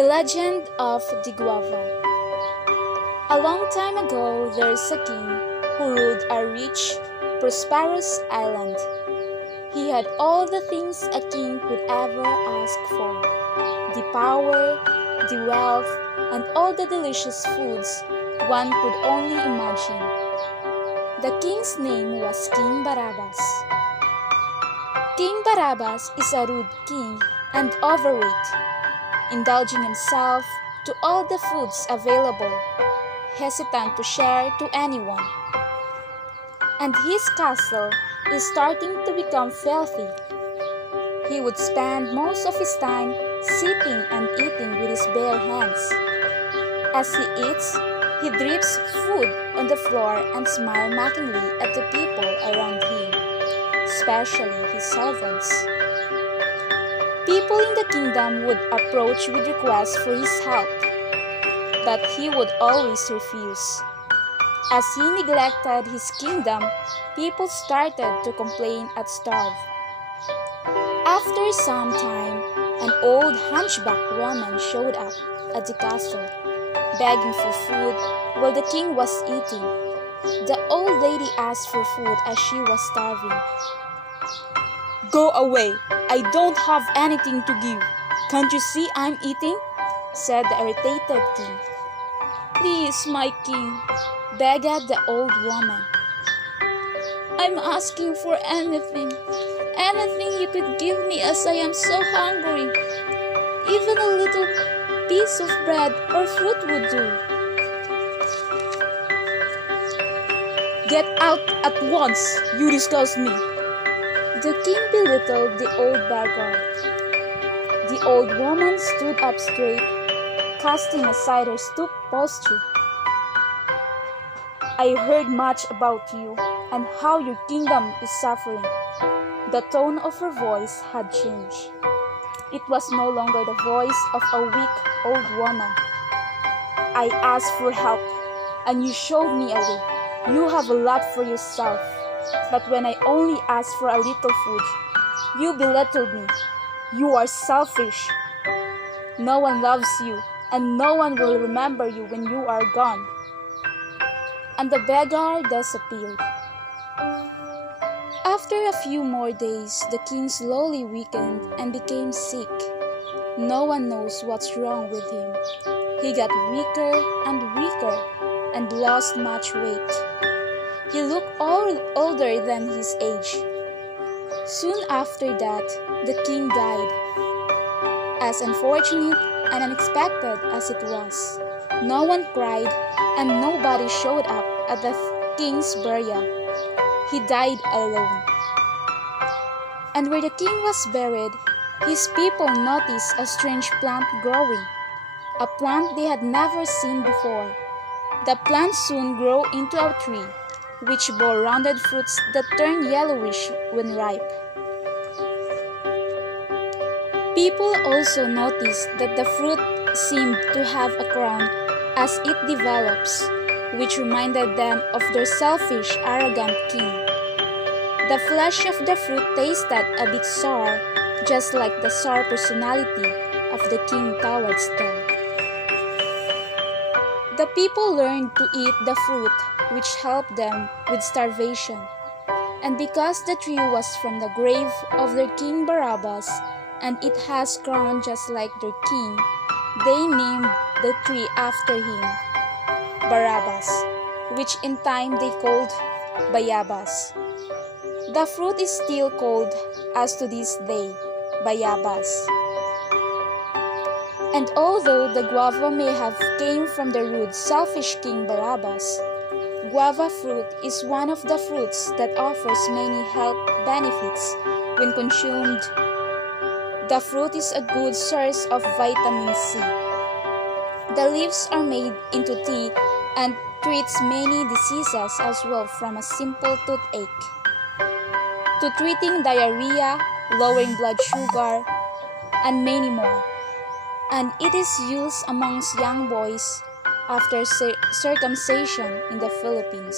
The Legend of the Guava. A long time ago, there's a king who ruled a rich, prosperous island. He had all the things a king could ever ask for: the power, the wealth, and all the delicious foods one could only imagine. The king's name was King Barabbas. King Barabbas is a rude king and overweight, indulging himself to all the foods available, hesitant to share to anyone. And his castle is starting to become filthy. He would spend most of his time sitting and eating with his bare hands. As he eats, he drips food on the floor and smiles mockingly at the people around him, especially his servants. People in the kingdom would approach with requests for his help, but he would always refuse. As he neglected his kingdom, people started to complain and starve. After some time, an old hunchback woman showed up at the castle, begging for food while the king was eating. The old lady asked for food as she was starving. "Go away! I don't have anything to give. Can't you see I'm eating?" said the irritated king. "Please, my king," begged the old woman. "I'm asking for anything you could give me, as I am so hungry. Even a little piece of bread or fruit would do." "Get out at once, you disgust me!" The king belittled the old beggar. The old woman stood up straight, casting aside her stoop posture. "I heard much about you and how your kingdom is suffering." The tone of her voice had changed. It was no longer the voice of a weak old woman. "I asked for help, and you showed me a way. You have a lot for yourself. But when I only asked for a little food, you belittled me. You are selfish. No one loves you, and no one will remember you when you are gone." And the beggar disappeared. After a few more days, the king slowly weakened and became sick. No one knows what's wrong with him. He got weaker and lost much weight. He looked older than his age. Soon after that, the king died. As unfortunate and unexpected as it was, no one cried and nobody showed up at the king's burial. He died alone. And where the king was buried, his people noticed a strange plant growing, a plant they had never seen before. The plant soon grew into a tree, which bore rounded fruits that turned yellowish when ripe. People also noticed that the fruit seemed to have a crown as it develops, which reminded them of their selfish, arrogant king. The flesh of the fruit tasted a bit sour, just like the sour personality of the king towards them. The people learned to eat the fruit, which helped them with starvation. And because the tree was from the grave of their king Barabbas, and it has crown just like their king, they named the tree after him, Barabbas, which in time they called Bayabas. The fruit is still called, as to this day, Bayabas. And although the guava may have came from the rude, selfish king Barabbas, guava fruit is one of the fruits that offers many health benefits when consumed. The fruit is a good source of vitamin C. The leaves are made into tea and treats many diseases as well, from a simple toothache to treating diarrhea, lowering blood sugar, and many more. And it is used amongst young boys after circumcision in the Philippines.